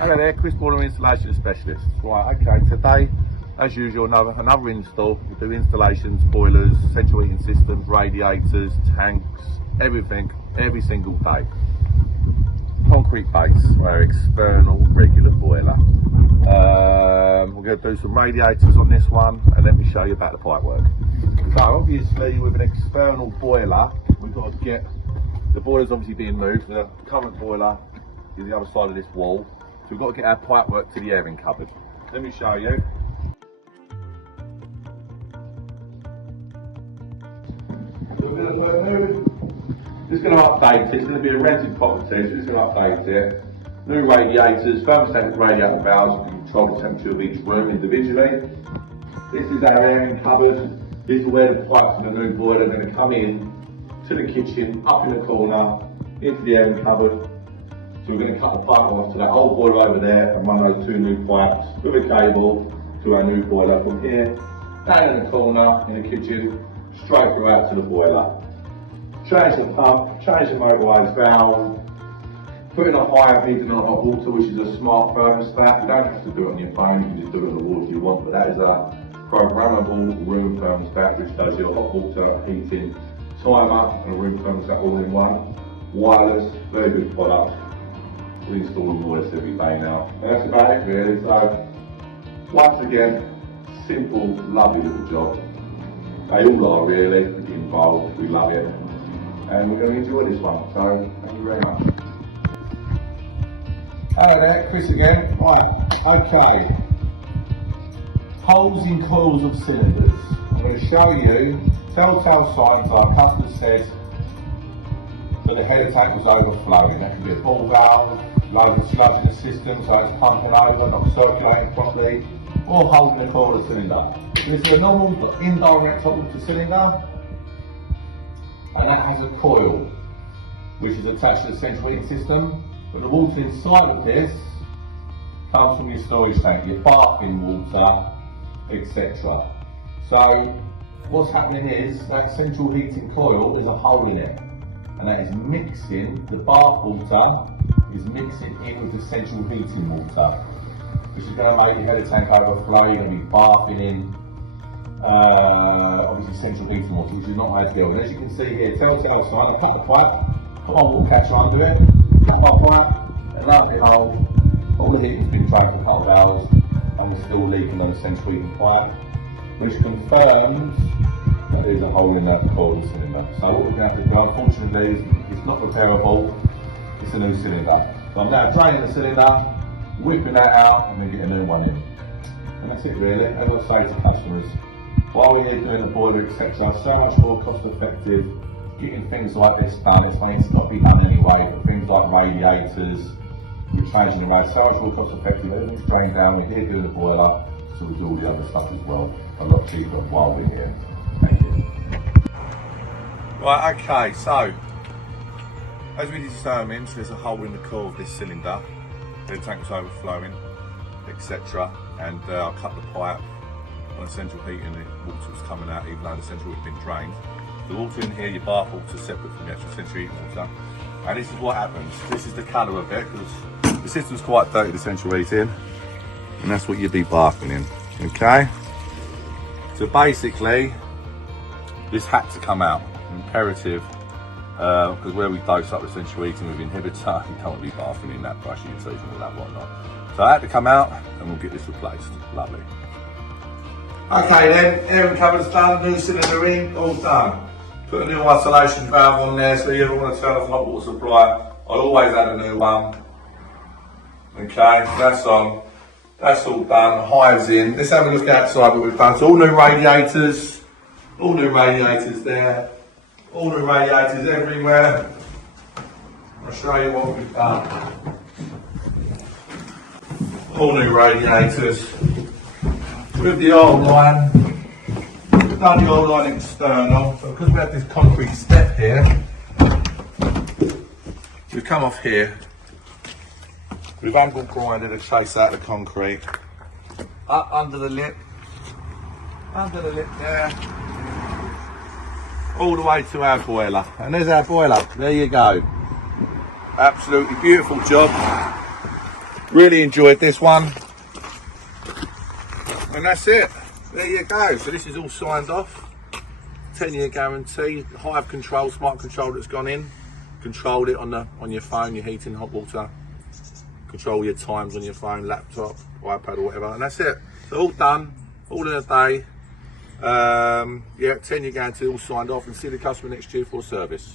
Hello there, Chris Boiler Installation Specialist. Right, okay, today, as usual, another install. We do installations, boilers, central heating systems, radiators, tanks, everything, every single day. Concrete base, our external regular boiler. We're going to do some radiators on this one, and let me show you about the pipe work. So obviously, with an external boiler, we've got to get, the boiler's obviously being moved, the current boiler is the other side of this wall. So we've got to get our pipe work to the airing cupboard. Let me show you. Just going to update it. It's going to be a rented property, so just going to update it. New radiators, thermostatic radiator valves. You can control the temperature of each room individually. This is our airing cupboard. This is where the pipes of the new boiler are going to come in to the kitchen, up in the corner, into the airing cupboard. So we're going to cut the pipe off to that old boiler over there and run those two new pipes with a cable to our new boiler from here, down in the corner in the kitchen, straight throughout to the boiler. Change the pump, change the motorised valve, put in a higher heating on hot water, which is a smart thermostat. You don't have to do it on your phone, you can just do it on the wall if you want, but that is a programmable room thermostat which does your hot water, heating, timer and a room thermostat all in one. Wireless, very good product. We install wireless every day now. And that's about it really. So once again, simple, lovely little job. They all are really, we get involved, we love it. And we're going to enjoy this one. So thank you very much. Hello there, Chris again. Right, okay. Holes in coils of cylinders. I'm going to show you telltale signs like customer said that the header tank was overflowing. That could be a ball valve, loads of sludge in the system, so it's pumping over, not circulating properly, or holding the coil of the cylinder. This is a normal indirect hot water cylinder, and that has a coil which is attached to the central heating system. But the water inside of this comes from your storage tank, your bathing water, etc. So what's happening is that central heating coil is a hole in it, and that is mixing, the bath water is mixing in with the central heating water, which is going to make your header tank overflow. You're going to be bathing in obviously central heating water, which is not ideal. And as you can see here, telltale sign, I cut the pipe, put my water catcher under it, cut my pipe, and lo and behold, all the heating's been drained from the valves, and we're still leaking on the central heating pipe, which confirms that there's a hole in that coil cylinder. So what we're going to have to do, unfortunately, is it's not repairable, it's a new cylinder. So I'm now draining the cylinder, whipping that out, and then get a new one in. And that's it really. As I say to customers, while we're here doing the boiler, etc., so much more cost effective getting things like this done. It's got to be done anyway, but things like radiators, we're changing around, so much more cost effective. Everything's drained down, we're here doing the boiler, so we do all the other stuff as well. A lot cheaper while we're here. Thank you. Right, okay, so as we determined, there's a hole in the core of this cylinder. The tank was overflowing, etc. And I cut the pipe on the central heating, and the water was coming out even though the central had been drained. The water in here, your bath water, is separate from the actual central heating water. And this is what happens. This is the colour of it, because the system's quite dirty, the central heating, and that's what you'd be bathing in. Okay? So basically, this had to come out. Imperative, because where we dose up the central heating with inhibitor, you don't want to be bathing in that, brushing your teeth and all that whatnot. So that had to come out, and we'll get this replaced. Lovely. Okay then, airing cupboard's done, new cylinder in, all done. Put a new isolation valve on there, so you ever want to turn off hot water supply, I'll always add a new one. Okay, that's on. That's all done, hives in. Let's have a look outside what we've done. So all new radiators there, all new radiators everywhere. I'll show you what we've done. All new radiators. With the old line, we've done the old line external, but because we have this concrete step here, we've come off here, we've angle grinded to chase out the concrete, up under the lip there, all the way to our boiler. And there's our boiler, there you go. Absolutely beautiful job. Really enjoyed this one. And that's it. There you go. So this is all signed off. 10-year guarantee. Hive control, smart control that's gone in. Control it on your phone, your heating, hot water. Control your times on your phone, laptop, iPad or whatever. And that's it. So all done, all in a day. Yeah, 10-year guarantee, all signed off, and see the customer next year for service.